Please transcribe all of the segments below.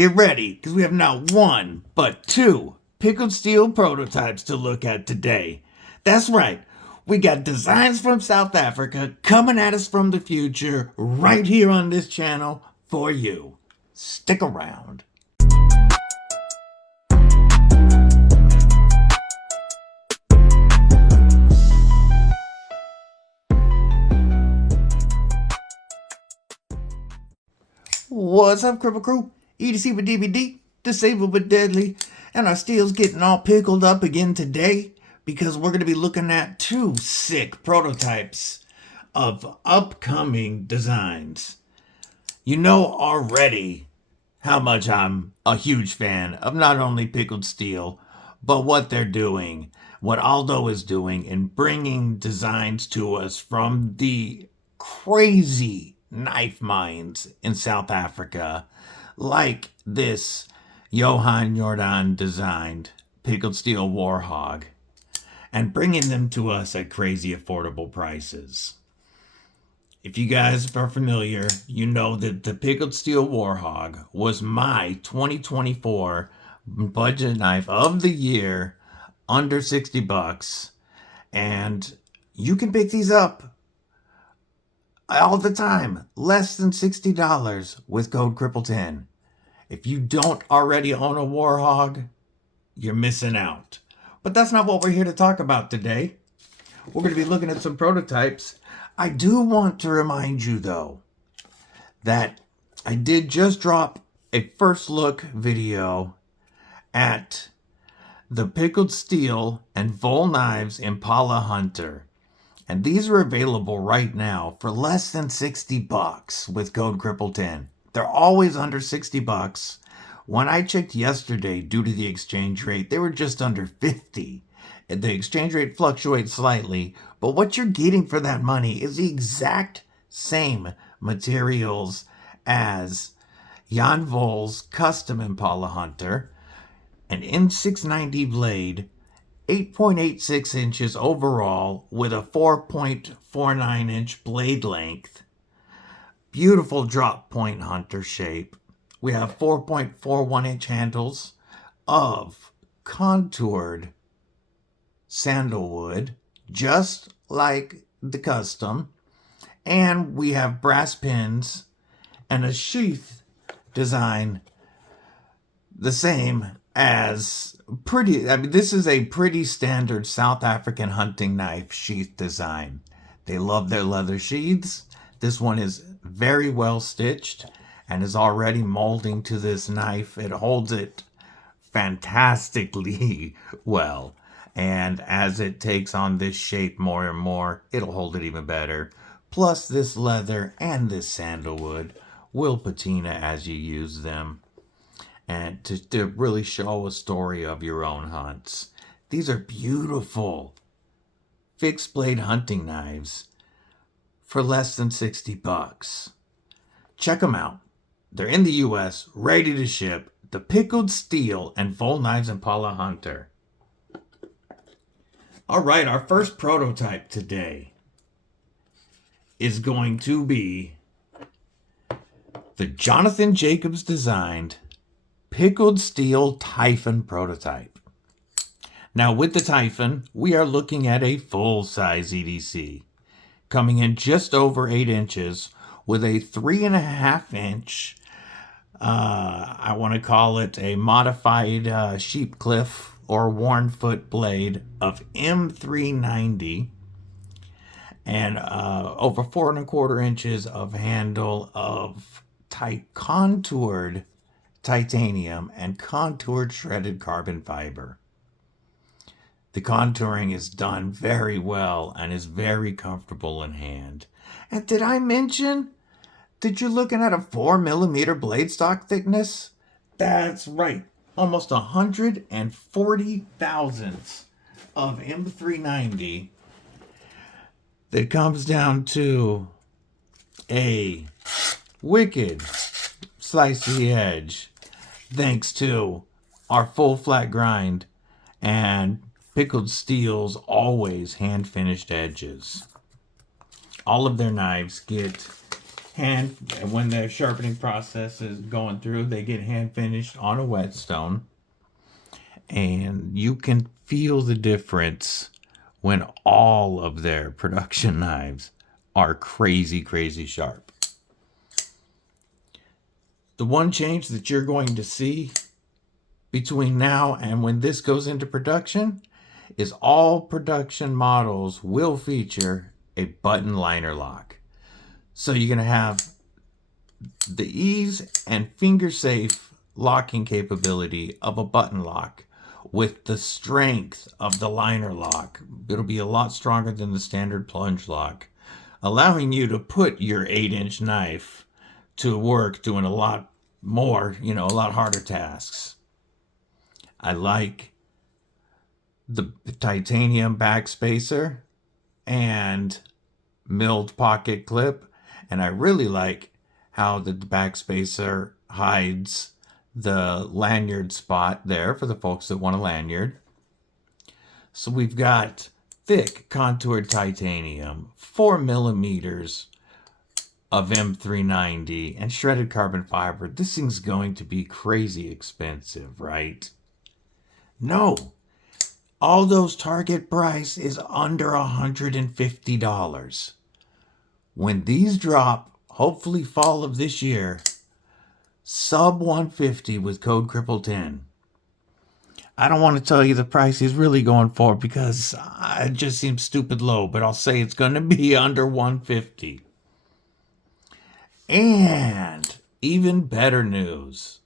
Get ready, because we have not one, but two pickled steel prototypes to look at today. That's right, we got designs from South Africa coming at us from the future right here on this channel for you. Stick around. What's up, Kripple Krew? EDC with DBD, disabled but deadly, and our steel's getting all pickled up again today because we're going to be looking at two sick prototypes of upcoming designs. You know already how much I'm a huge fan of not only pickled steel, but what they're doing, what Aldo is doing in bringing designs to us from the crazy knife mines in South Africa, like this Johan Jordan designed pickled steel Warhog, and bringing them to us at crazy affordable prices. If you guys are familiar, you know that the pickled steel Warhog was my 2024 budget knife of the year, under 60 bucks, and you can pick these up all the time, less than $60 with code Kripple10. If you don't already own a Warhog, you're missing out. But that's not what we're here to talk about today. We're going to be looking at some prototypes. I do want to remind you, though, that I did just drop a first look video at the pickled steel and Vol Knives Impala Hunter. And these are available right now for less than 60 bucks with code Kripple10. They're always under 60 bucks. When I checked yesterday, due to the exchange rate, they were just under 50. The exchange rate fluctuates slightly, but what you're getting for that money is the exact same materials as Jan Vol's custom Impala Hunter, an M690 blade, 8.86 inches overall with a 4.49 inch blade length. Beautiful drop point hunter shape. We have 4.41 inch handles of contoured sandalwood, just like the custom. And we have brass pins and a sheath design the same as this is a pretty standard South African hunting knife sheath design. They love their leather sheaths. This one is very well stitched and is already molding to this knife. It holds it fantastically well. And as it takes on this shape more and more, it'll hold it even better. Plus this leather and this sandalwood will patina as you use them. And to really show a story of your own hunts. These are beautiful fixed blade hunting knives for less than 60 bucks. Check them out. They're in the US, ready to ship. The pickled steel and Vol Knives Impala Hunter. All right, our first prototype today is going to be the Jonathan Jacobs designed pickled steel Typhon prototype. Now with the Typhon, we are looking at a full-size EDC, coming in just over 8 inches with a 3.5 inch, I want to call it a modified sheep cliff or worn foot blade of M390 and over 4.25 inches of handle of contoured titanium and contoured shredded carbon fiber. The contouring is done very well and is very comfortable in hand. And did I mention that you're looking at a 4mm blade stock thickness? That's right, almost 140 thousandths of M390 that comes down to a wicked slicey edge thanks to our full flat grind and pickled steel's always hand finished edges. All of their knives get hand, when the sharpening process is going through, they get hand finished on a whetstone. And you can feel the difference when all of their production knives are crazy, crazy sharp. The one change that you're going to see between now and when this goes into production is all production models will feature a button liner lock. So you're going to have the ease and finger safe locking capability of a button lock with the strength of the liner lock. It'll be a lot stronger than the standard plunge lock, allowing you to put your 8-inch knife to work doing a lot more, a lot harder tasks. I like the titanium backspacer and milled pocket clip, and I really like how the backspacer hides the lanyard spot there for the folks that want a lanyard. So we've got thick contoured titanium, 4 millimeters of M390, and shredded carbon fiber. This thing's going to be crazy expensive, right? No. Aldo's target price is under $150. When these drop, hopefully fall of this year, sub 150 with code Kripple10. I don't want to tell you the price he's really going for because it just seems stupid low, but I'll say it's going to be under 150. And even better news.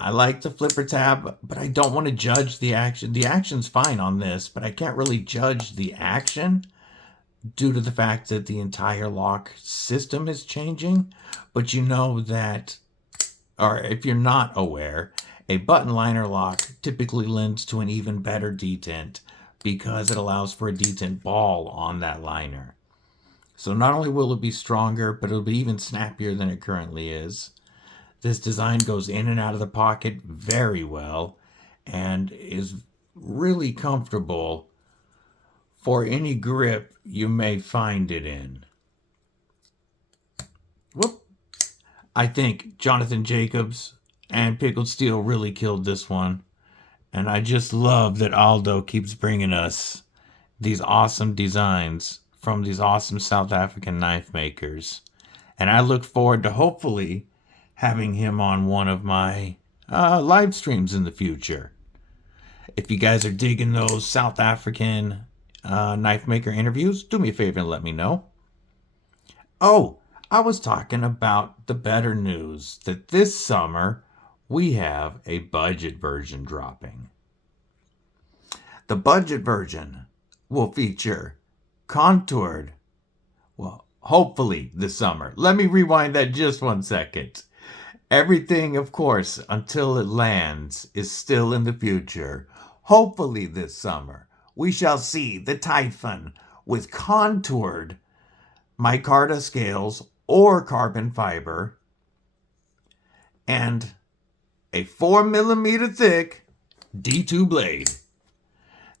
I like the flipper tab, but I don't want to judge the action. The action's fine on this, but I can't really judge the action due to the fact that the entire lock system is changing. But you know that, or if you're not aware, a button liner lock typically lends to an even better detent because it allows for a detent ball on that liner. So not only will it be stronger, but it'll be even snappier than it currently is. This design goes in and out of the pocket very well and is really comfortable for any grip you may find it in. Whoop. I think Jonathan Jacobs and Pickled Steel really killed this one. And I just love that Aldo keeps bringing us these awesome designs from these awesome South African knife makers. And I look forward to hopefully having him on one of my live streams in the future. If you guys are digging those South African knife maker interviews, do me a favor and let me know. Oh, I was talking about the better news that this summer we have a budget version dropping. The budget version will feature contoured, well, hopefully this summer. Let me rewind that just 1 second. Everything, of course, until it lands, is still in the future. Hopefully this summer, we shall see the Typhon with contoured micarta scales or carbon fiber and a 4 millimeter thick D2 blade.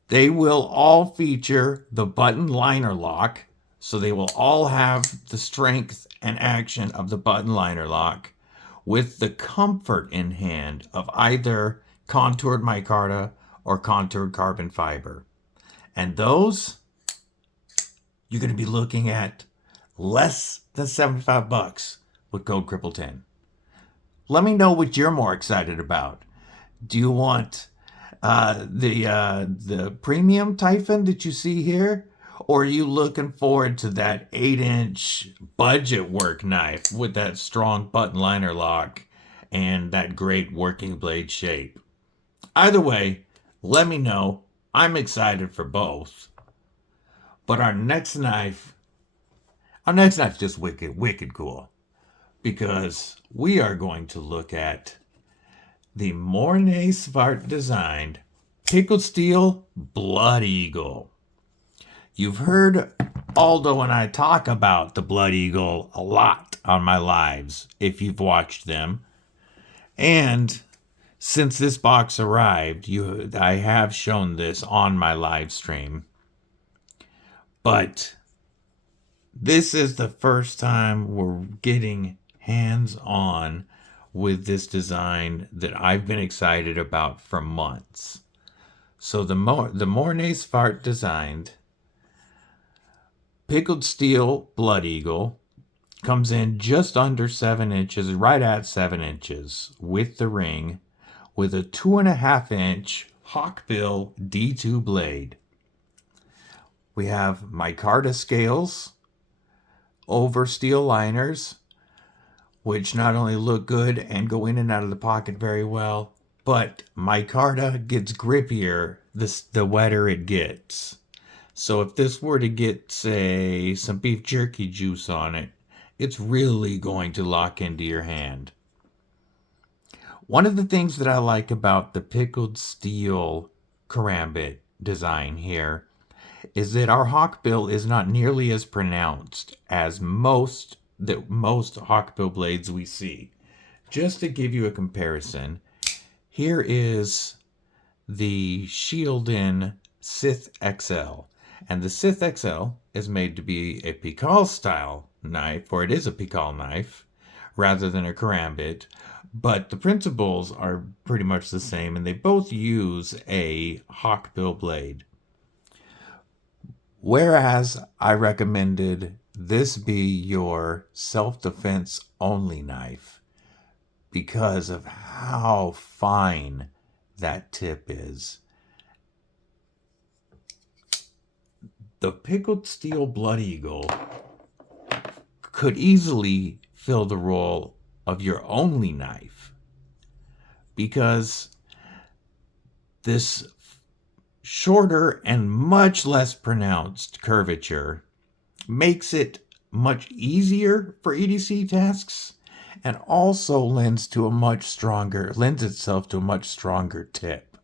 They will all feature the button liner lock, so they will all have the strength and action of the button liner lock, with the comfort in hand of either contoured micarta or contoured carbon fiber. And those, you're going to be looking at less than $75 with code Kripple10. Let me know what you're more excited about. Do you want the premium Typhon that you see here? Or are you looking forward to that 8-inch budget work knife with that strong button liner lock and that great working blade shape? Either way, let me know. I'm excited for both. But our next knife's just wicked cool. Because we are going to look at the Mornay Svart designed Pickled Steel Blood Eagle. You've heard Aldo and I talk about the Blood Eagle a lot on my lives, if you've watched them. And since this box arrived, I have shown this on my live stream. But This is the first time we're getting hands-on with this design that I've been excited about for months. So the Mornay Svart designed pickled steel Blood Eagle comes in just under 7 inches, right at 7 inches with the ring, with a 2.5 inch Hawkbill D2 blade. We have micarta scales over steel liners, which not only look good and go in and out of the pocket very well, but micarta gets grippier the wetter it gets. So if this were to get, say, some beef jerky juice on it, it's really going to lock into your hand. One of the things that I like about the pickled steel karambit design here is that our hawkbill is not nearly as pronounced as most hawkbill blades we see. Just to give you a comparison, here is the Shieldin Sith XL. And the Sith XL is made to be a Pickled style knife, or it is a Pickled knife, rather than a karambit. But the principles are pretty much the same, and they both use a hawkbill blade. Whereas I recommended this be your self-defense only knife because of how fine that tip is. The pickled steel Blood Eagle could easily fill the role of your only knife because this shorter and much less pronounced curvature makes it much easier for EDC tasks and also lends itself to a much stronger tip.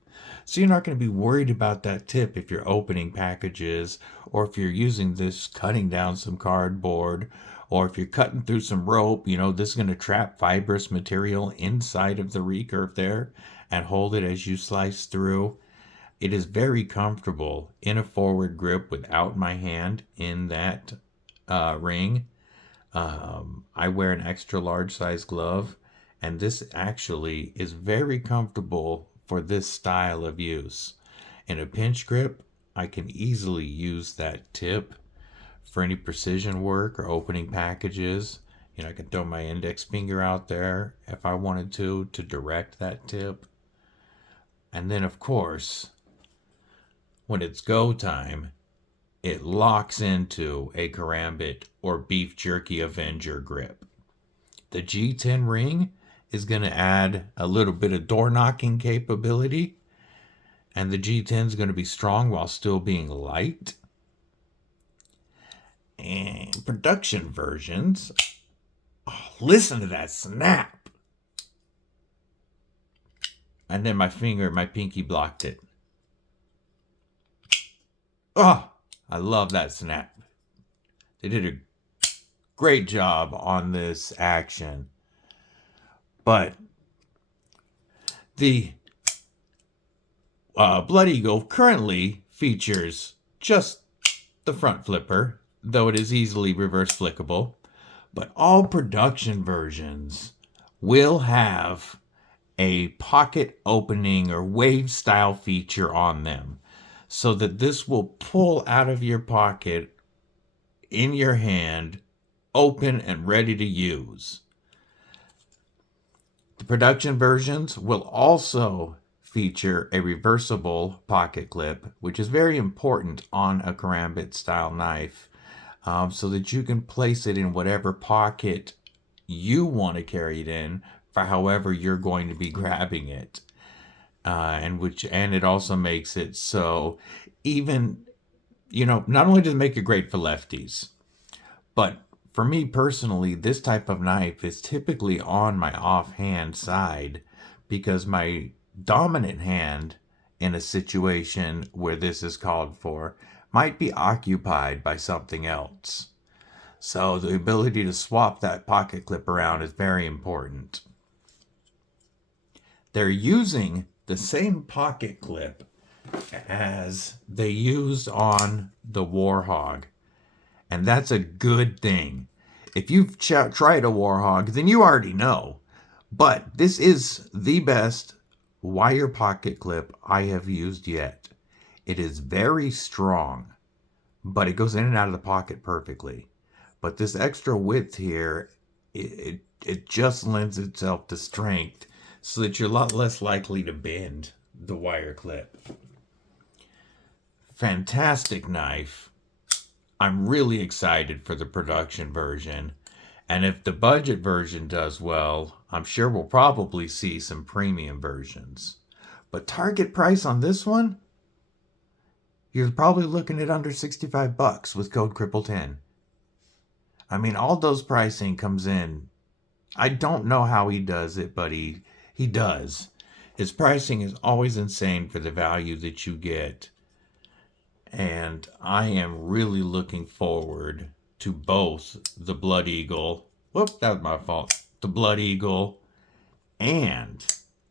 So you're not going to be worried about that tip if you're opening packages, or if you're using this cutting down some cardboard, or if you're cutting through some rope. This is going to trap fibrous material inside of the recurve there and hold it as you slice through. It is very comfortable in a forward grip without my hand in that ring. I wear an extra large size glove, and this actually is very comfortable for this style of use. In a pinch grip, I can easily use that tip for any precision work or opening packages. I can throw my index finger out there if I wanted to direct that tip. And then, of course, when it's go time, it locks into a karambit or beef jerky Avenger grip. The G10 ring is going to add a little bit of door knocking capability, and the G10 is going to be strong while still being light. And production versions, listen to that snap. And then my pinky blocked it. Oh, I love that snap. They did a great job on this action. But the Blood Eagle currently features just the front flipper, though it is easily reverse flickable. But all production versions will have a pocket opening or wave style feature on them, so that this will pull out of your pocket in your hand, open and ready to use. The production versions will also feature a reversible pocket clip, which is very important on a karambit style knife, so that you can place it in whatever pocket you want to carry it in for however you're going to be grabbing it. And it also makes it so even, not only does it make it great for lefties, but for me personally, this type of knife is typically on my offhand side because my dominant hand in a situation where this is called for might be occupied by something else. So the ability to swap that pocket clip around is very important. They're using the same pocket clip as they used on the Warhog. And that's a good thing. If you've tried a Warhog, then you already know. But this is the best wire pocket clip I have used yet. It is very strong, but it goes in and out of the pocket perfectly. But this extra width here, it just lends itself to strength so that you're a lot less likely to bend the wire clip. Fantastic knife. I'm really excited for the production version. And if the budget version does well, I'm sure we'll probably see some premium versions. But target price on this one, you're probably looking at under $65 with code Kripple10. I mean, Aldo's pricing comes in. I don't know how he does it, but he does. His pricing is always insane for the value that you get. And I am really looking forward to both the Blood Eagle. Whoops, that was my fault. The Blood Eagle and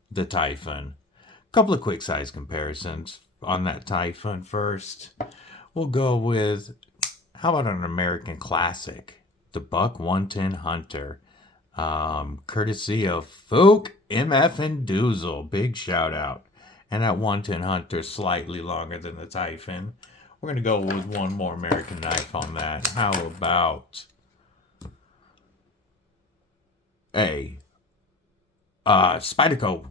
the Typhon. A couple of quick size comparisons on that Typhon first. We'll go with, how about an American classic? The Buck 110 Hunter. Courtesy of Fook, MF, and Doozle. Big shout out. And that 110 Hunter is slightly longer than the Typhon. We're going to go with one more American knife on that. How about a Spyderco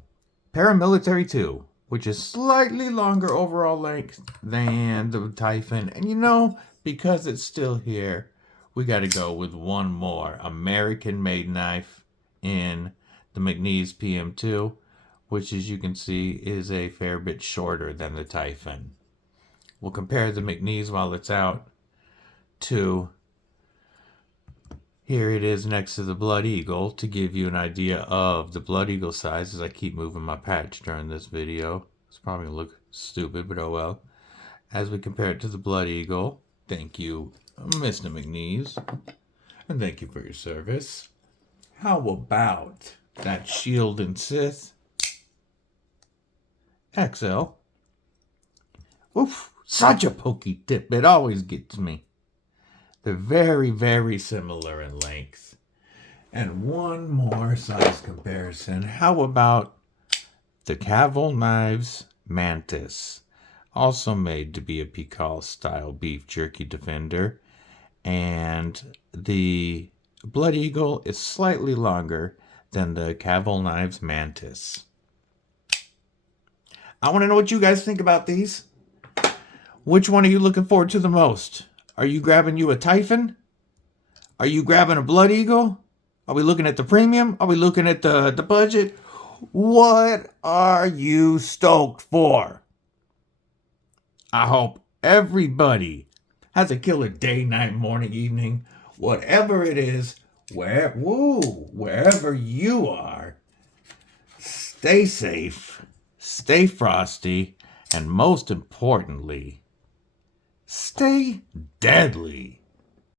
Paramilitary 2, which is slightly longer overall length than the Typhon. And you know, because it's still here, we got to go with one more American-made knife in the McNeese PM2, which, as you can see, is a fair bit shorter than the Typhon. We'll compare the McNeese while it's out to, here it is next to the Blood Eagle, to give you an idea of the Blood Eagle size as I keep moving my patch during this video. It's probably going to look stupid, but oh well. As we compare it to the Blood Eagle, thank you, Mr. McNeese, and thank you for your service. How about that Shield and Sith XL? Oof. Such a pokey tip. It always gets me. They're very, very similar in length. And one more size comparison. How about the TakCom Knives Mantis? Also made to be a Pickled style beef jerky defender. And the Blood Eagle is slightly longer than the TakCom Knives Mantis. I want to know what you guys think about these. Which one are you looking forward to the most? Are you grabbing you a Typhon? Are you grabbing a Blood Eagle? Are we looking at the premium? Are we looking at the budget? What are you stoked for? I hope everybody has a killer day, night, morning, evening, whatever it is, wherever you are. Stay safe, stay frosty, and most importantly, stay deadly.